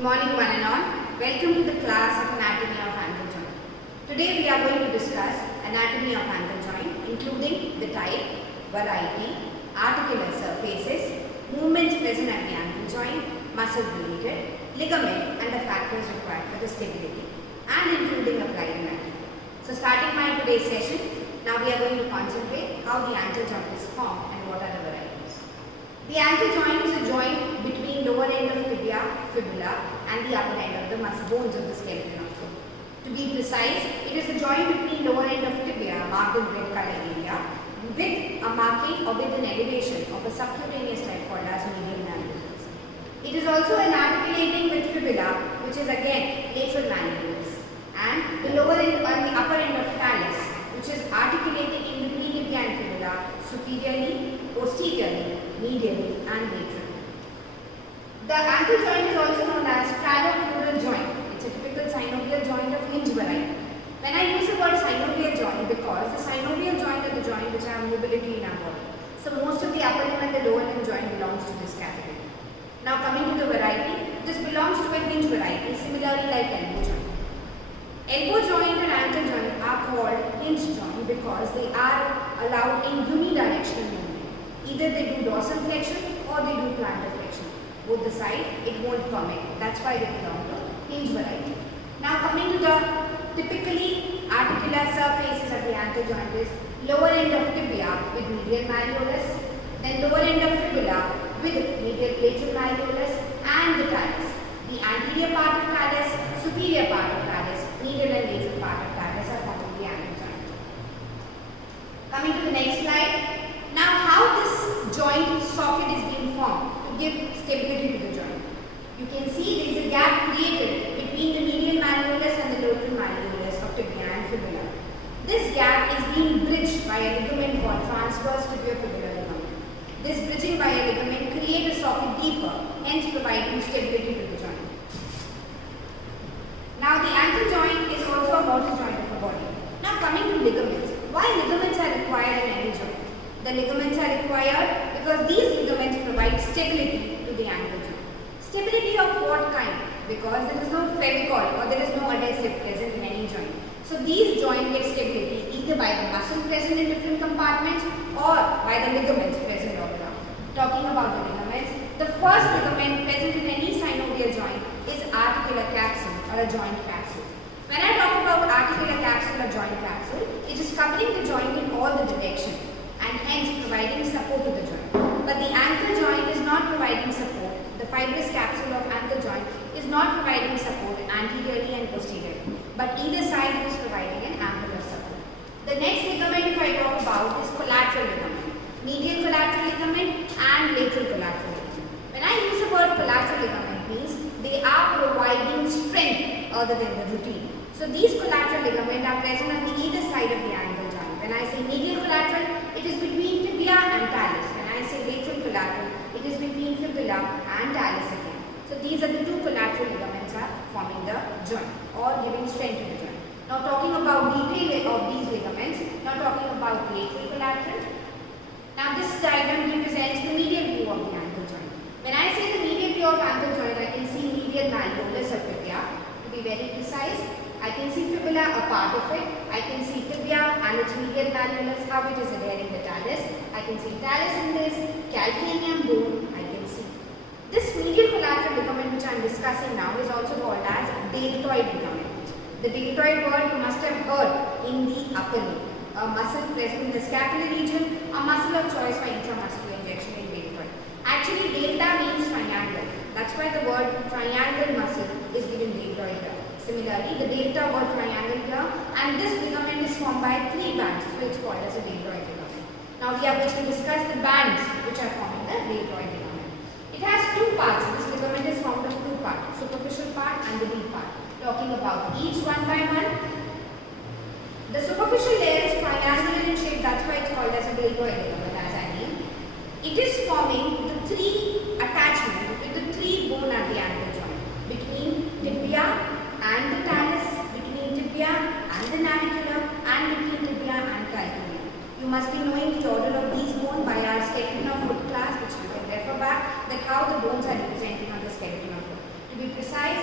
Good morning one and all. Welcome to the class of Anatomy of Ankle Joint. Today we are going to discuss Anatomy of Ankle Joint, including the type, variety, articular surfaces, movements present at the ankle joint, muscle related, ligament and the factors required for the stability, and including applied anatomy. So starting my today's session, now we are going to concentrate how the ankle joint is formed and what are the varieties. The ankle joint is a joint between lower end of tibia, fibula and the upper end of the muscle bones of the skeleton of foot. To be precise, it is the joint between lower end of tibia, marked in red color area, with a marking or with an elevation of a subcutaneous type called as medial malleolus. It is also an articulating with fibula, which is again lateral malleolus, and the lower end or the upper end of talus, which is articulating in between tibia and fibula superiorly, posteriorly, medially and laterally. The ankle joint is also known as tralopleural joint. It's a typical synovial joint of hinge variety. When I use the word synovial joint, because the synovial joint are the joint which have mobility in our body. So most of the upper limb and the lower limb joint belongs to this category. Now coming to the variety, this belongs to a hinge variety, similarly like elbow joint. Elbow joint and ankle joint are called hinge joint because they are allowed in unidirectional movement. Either they do dorsal flexion or they do plantar flexion. Both the side, it won't permit. That's why they belong to hinge variety. Now coming to the typically articular surfaces of the ankle joint is lower end of tibia with medial malleolus, then lower end of fibula with medial lateral malleolus and the talus. The anterior part of talus, superior part of talus, medial and lateral part of talus are forming the ankle joint. Coming to the next slide. Now how this joint socket is being formed to give stability to the joint. You can see there is a gap created between the medial malleolus and the lateral malleolus of tibia and fibula. This gap is being bridged by a ligament called transverse tibiofibular ligament. This bridging by a ligament creates a socket deeper, hence providing stability to the joint. Now the ankle joint is also a mortise joint of the body. Now coming to ligaments. Why ligaments are required in any joint? The ligaments are required because these ligaments provide stability to the ankle joint. Stability of what kind? Because there is no fevicol or there is no adhesive present in any joint. So these joints get stability either by the muscle present in different compartments or by the ligaments present all around. Talking about the ligaments, the first ligament present in any synovial joint is articular capsule or a joint capsule. When I talk about articular capsule or joint capsule, it is covering the joint in all the directions and hence providing support to the joint. But the ankle joint is not providing support. The fibrous capsule of ankle joint is not providing support anteriorly and posteriorly, but either side is providing an angular support. The next ligament if I talk about is collateral ligament, medial collateral ligament and lateral collateral ligament. When I use the word collateral ligament means they are providing strength other than the routine. So these collateral ligaments are present on the either side of the ankle joint. When I say medial collateral, it is between tibia and talus. When I say lateral collateral, it is between fibula and talus again. So these are the two collateral ligaments are forming the joint or giving strength to the joint. Now talking about detail of these ligaments, now talking about lateral collateral. Now this diagram represents the medial view of the ankle joint. When I say the medial view of ankle joint, I can see medial malleolus of tibia. To be very precise, I can see fibula, a part of it. I can see tibia and its medial malleolus, how it is there in the talus. I can see talus in this, calcaneum bone, I can see. This medial collateral ligament which I am discussing now is also called as deltoid ligament. The deltoid word you must have heard in the upper limb. A muscle present in the scapular region, a muscle of choice for intramuscular injection in deltoid. Actually delta means triangle. That's why the word triangle muscle is given deltoid here. Similarly, the delta word triangle here, and this ligament is formed by three bands, so it's called as a deltoid ligament. Now we are going to discuss the bands which are forming the deltoid ligament. It has two parts. This ligament is formed of two parts, superficial part and the deep part. Talking about each one by one. The superficial layer is triangular in shape, that's why it's called as a deltoid ligament as I mean. It is forming the three attachment with the three bone at the ankle joint between tibia and the talus, between tibia and the navicular, and between tibia and calcaneum. You must be knowing the order of these bones by our skeleton of foot class, which you can refer back, that how the bones are represented on the skeleton of foot. To be precise,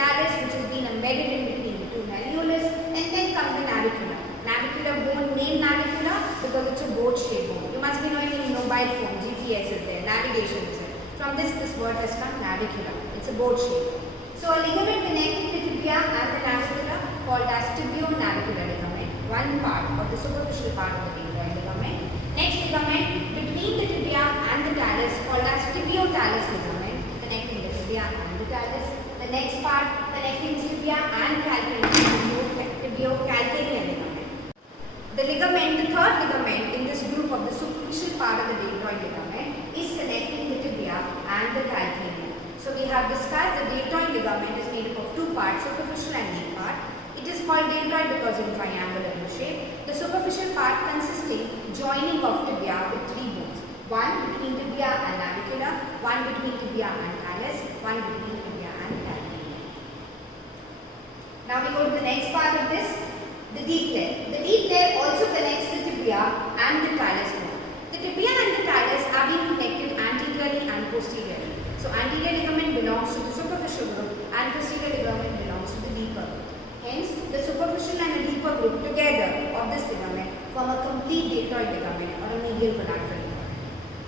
talus, which has been embedded in between the two malleolus, and then comes the navicular. Navicular bone named navicular because it's a boat-shaped bone. You must be knowing in mobile phone, GPS is there, navigation is there. From this word has come navicular. It's a boat-shaped. So a ligament connecting the tibia and the navicular called as tibio-navicular ligament. One part of the superficial part of the deltoid ligament. Next ligament between the tibia and the talus called as tibio-talus ligament, connecting the tibia and the talus. The next part connecting tibia and calcaneum, tibio-calcaneal ligament. The ligament, the third ligament in this group of the superficial part of the deltoid ligament is connecting the tibia and the calcaneum. So we have discussed the deltoid ligament is made up of two parts, superficial and deep part. It is called deltoid because it is triangular in shape. The superficial part consisting joining of tibia with three bones. One between tibia and navicular, one between tibia and talus, one between tibia and calcaneum. Now we go to the next part of this, the deep layer. The deep layer also connects the tibia and the talus bone. The tibia and the talus are being connected anteriorly and posteriorly. So anterior ligament belongs to the superficial group and posterior ligament belongs to the deeper group. Hence, the superficial and the deeper group together of this ligament form a complete deltoid ligament or a medial collateral ligament.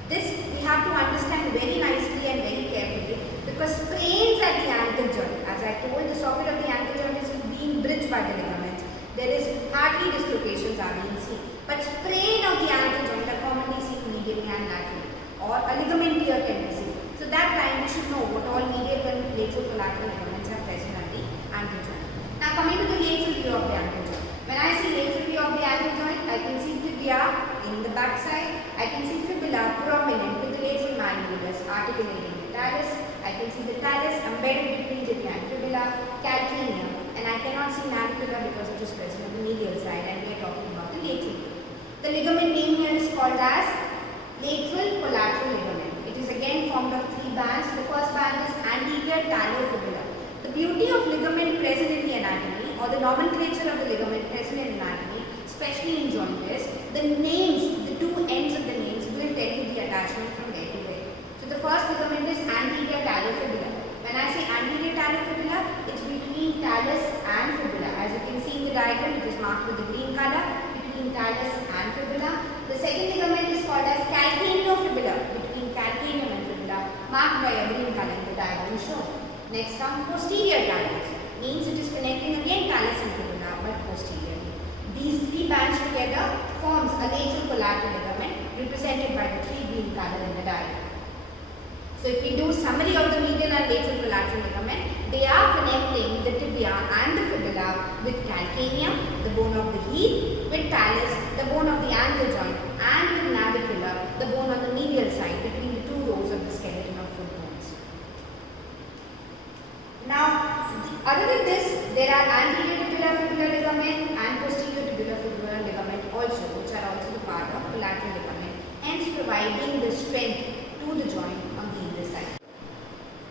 This we have to understand very nicely and very carefully because sprains at the ankle joint, as I told, the socket of the ankle joint is being bridged by the ligaments. There is hardly dislocations are being seen, but sprain of the ankle joint are commonly seen medially and laterally, or a ligament tear can be seen. So that time we should know what all medial and lateral collateral ligaments are present at the ankle joint. Now coming to the lateral view of the ankle joint. When I see lateral view of the ankle joint, I can see tibia in the back side. I can see fibula prominent with the lateral malleolus articulating the talus. I can see the talus embedded between tibia and fibula, calcaneum, and I cannot see navicular because it is present on the medial side and we are talking about the lateral view. The ligament name here is called as lateral collateral ligament. It is again formed of three bands. The first band is anterior talofibular. The beauty of ligament present in the anatomy or the nomenclature of the ligament present in anatomy, especially in joint is, the names, the two ends of the names will tell you the attachment from where to where. So the first ligament is anterior talofibular. When I say anterior talofibular, it's between talus and fibula. As you can see in the diagram, it is marked with the green color between talus and fibula. The second ligament is called as calcaneofibular, between calcaneum and fibula, marked by a green color in the diagram shown. Next comes posterior talus, means it is connecting again talus and fibula but posteriorly. These three bands together forms a lateral collateral ligament represented by the three green color in the diagram. So if we do summary of the medial and lateral collateral ligament, they are connecting the tibia and the fibula with calcaneum, the bone of the heel, with talus, the bone of the ankle joint, and with navicular, the bone on the medial side between the two rows of the skeleton of foot bones. Now, other than this, there are anterior tubular fibular ligament and posterior tubular fibular ligament also, which are also the part of collateral ligament, hence providing the strength to the joint on the either side.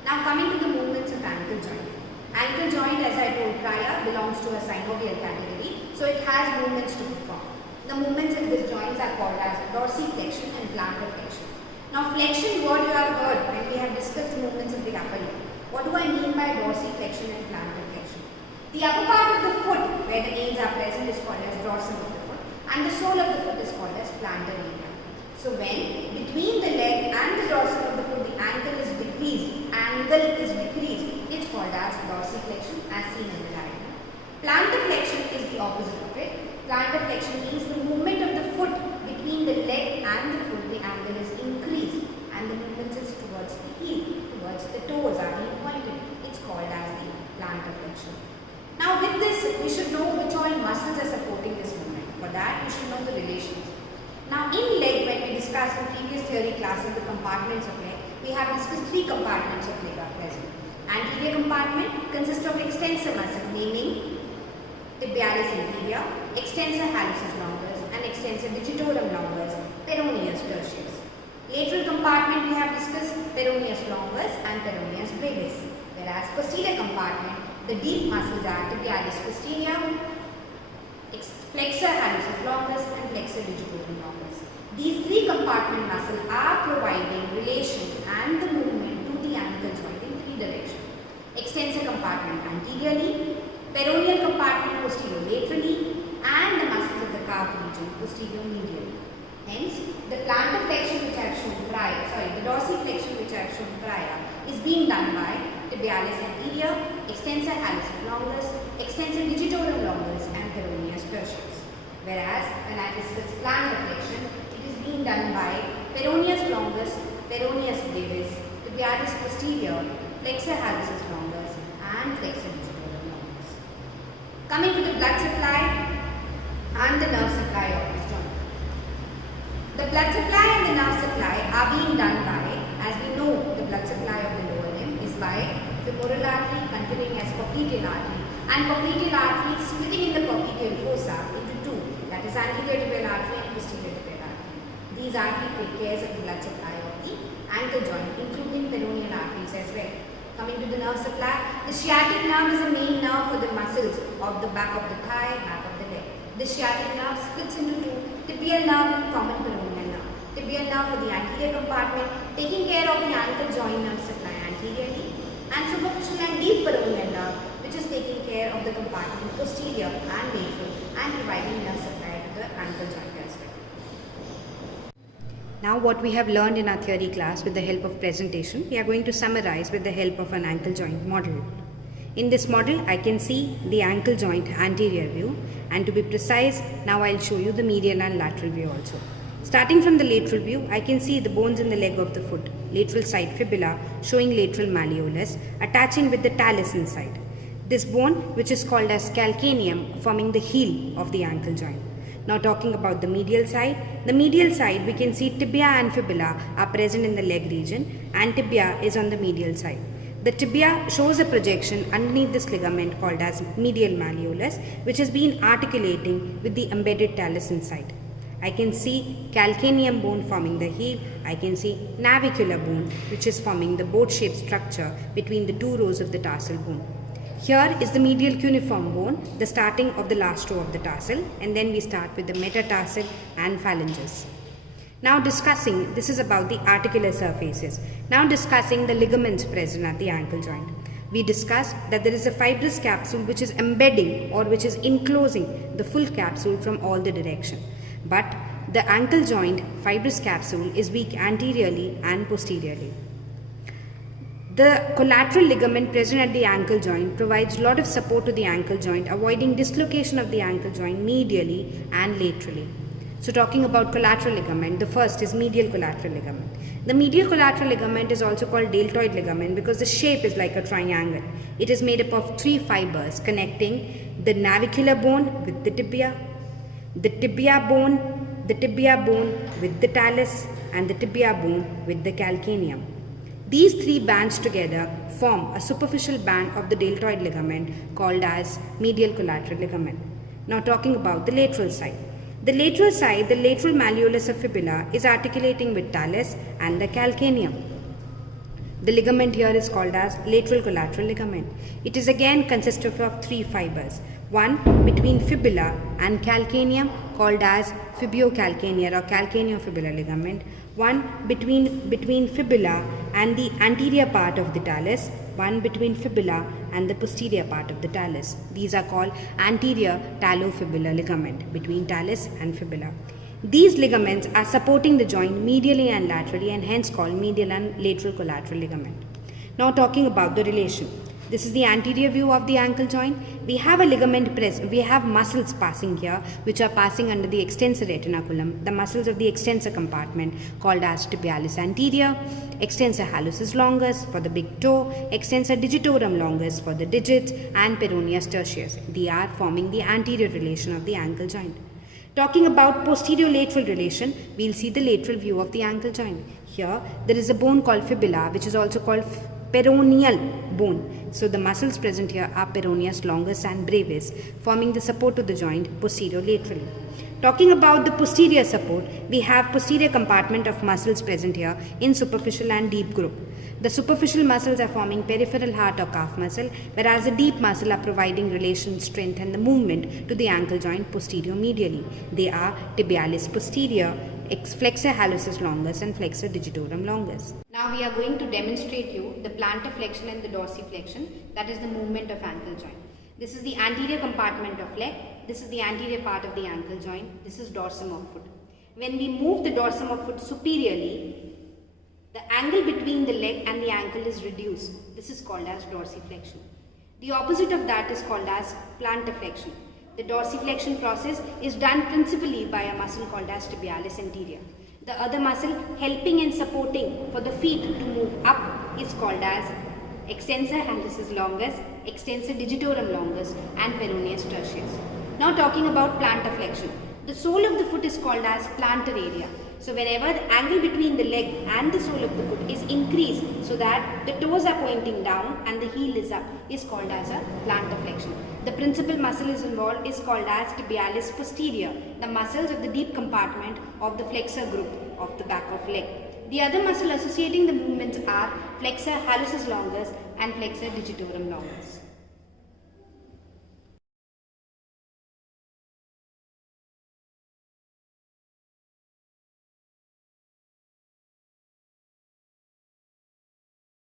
Now coming to the movements of ankle joint. Ankle joint, as I told prior, belongs to a synovial category, so it has movements to perform. The movements in these joints are called as dorsiflexion and plantar flexion. Now flexion word you have heard when we have discussed the movements of the upper limb. What do I mean by dorsiflexion and plantar flexion? The upper part of the foot where the nails are present is called as dorsum of the foot and the sole of the foot is called as plantar area. So when between the leg and the dorsum of the foot the ankle is decreased, angle is decreased, it's called as dorsiflexion as seen in the diagram. Plantar flexion is the opposite of it. Plantar flexion means the movement of the foot between the leg and the foot, the angle is increased and the movement is towards the heel, towards the toes are being pointed. It's called as the plantar flexion. Now with this, we should know which all muscles are supporting this movement. For that, we should know the relations. Now in leg, when we discussed in previous theory classes the compartments of leg, we have discussed three compartments of leg are present. Anterior compartment consists of extensor muscle, naming tibialis inferior, extensor hallucis longus and extensor digitorum longus, peroneus tertius. Lateral compartment we have discussed peroneus longus and peroneus brevis, whereas posterior compartment, the deep muscles are tibialis posterior, flexor hallucis longus and flexor digitorum longus. These three compartment muscles are providing relation and the movement to the ankle joint in three directions. Extensor compartment flexion prior is being done by tibialis anterior, extensor hallucis longus, extensor digitorum longus and peroneus tertius. Whereas when I discuss plantar flexion, it is being done by peroneus longus, peroneus brevis, tibialis posterior, flexor hallucis longus and flexor digitorum longus. Coming to the blood supply and the nerve supply of this joint. The blood supply and the nerve supply are being done by, as we know, the blood supply of the lower limb is by femoral artery continuing as popliteal artery and popliteal artery splitting in the popliteal fossa into two, that is anterior tibial artery and posterior tibial artery. These arteries take care of the blood supply of the ankle joint, including peroneal arteries as well. Coming to the nerve supply, the sciatic nerve is the main nerve for the muscles of the back of the thigh, back of the leg. The sciatic nerve splits into two, tibial nerve and common peroneal nerve. Tibial nerve for the anterior compartment, taking care of the ankle joint nerve supply anteriorly, and superficial and deep peroneal nerve, which is taking care of the compartment posterior and lateral and providing nerve supply to the ankle joint as well. Now what we have learned in our theory class with the help of presentation, we are going to summarize with the help of an ankle joint model. In this model, I can see the ankle joint anterior view, and to be precise, now I'll show you the medial and lateral view also. Starting from the lateral view, I can see the bones in the leg of the foot, lateral side fibula showing lateral malleolus attaching with the talus inside. This bone, which is called as calcaneum, forming the heel of the ankle joint. Now talking about the medial side we can see tibia and fibula are present in the leg region and tibia is on the medial side. The tibia shows a projection underneath this ligament called as medial malleolus, which has been articulating with the embedded talus inside. I can see calcaneum bone forming the heel. I can see navicular bone, which is forming the boat-shaped structure between the two rows of the tarsal bone. Here is the medial cuneiform bone, the starting of the last row of the tarsal, and then we start with the metatarsal and phalanges. Now discussing, this is about the articular surfaces. Now discussing the ligaments present at the ankle joint. We discussed that there is a fibrous capsule which is embedding or which is enclosing the full capsule from all the direction. But the ankle joint fibrous capsule is weak anteriorly and posteriorly. The collateral ligament present at the ankle joint provides a lot of support to the ankle joint, avoiding dislocation of the ankle joint medially and laterally. So talking about collateral ligament, the first is medial collateral ligament. The medial collateral ligament is also called deltoid ligament because the shape is like a triangle. It is made up of three fibers connecting the navicular bone with the tibia bone with the talus, and the tibia bone with the calcaneum. These three bands together form a superficial band of the deltoid ligament called as medial collateral ligament. Now talking about the lateral side. The lateral malleolus of fibula is articulating with talus and the calcaneum. The ligament here is called as lateral collateral ligament. It is again consisted of three fibers. One between fibula and calcaneum called as fibiocalcaneal or calcaneofibular ligament. One between fibula and the anterior part of the talus. One between fibula and the posterior part of the talus. These are called anterior talofibular ligament between talus and fibula. These ligaments are supporting the joint medially and laterally and hence called medial and lateral collateral ligament. Now talking about the relation. This is the anterior view of the ankle joint. We have a ligament present. We have muscles passing here which are passing under the extensor retinaculum, the muscles of the extensor compartment called as tibialis anterior, extensor hallucis longus for the big toe, extensor digitorum longus for the digits, and peroneus tertius. They are forming the anterior relation of the ankle joint. Talking about posterior lateral relation, we'll see the lateral view of the ankle joint. Here there is a bone called fibula which is also called peroneal bone. So the muscles present here are peroneus longus and brevis, forming the support to the joint posterior laterally. Talking about the posterior support, we have posterior compartment of muscles present here in superficial and deep group. The superficial muscles are forming peripheral heart or calf muscle, whereas the deep muscle are providing relation, strength and the movement to the ankle joint posterior medially. They are tibialis posterior, flexor hallucis longus and flexor digitorum longus. Now we are going to demonstrate you the plantar flexion and the dorsiflexion, that is the movement of ankle joint. This is the anterior compartment of leg, this is the anterior part of the ankle joint, this is dorsum of foot. When we move the dorsum of foot superiorly, The angle between the leg and the ankle is reduced. This is called as dorsiflexion. The opposite of that is called as plantar flexion. The dorsiflexion process is done principally by a muscle called as tibialis anterior. The other muscle helping and supporting for the feet to move up is called as extensor hallucis longus, extensor digitorum longus and peroneus tertius. Now talking about plantar flexion. The sole of the foot is called as plantar area. So whenever the angle between the leg and the sole of the foot is increased so that the toes are pointing down and the heel is up is called as a plantar flexion. The principal muscle is involved is called as tibialis posterior, the muscles of the deep compartment of the flexor group of the back of leg. The other muscle associating the movements are flexor hallucis longus and flexor digitorum longus.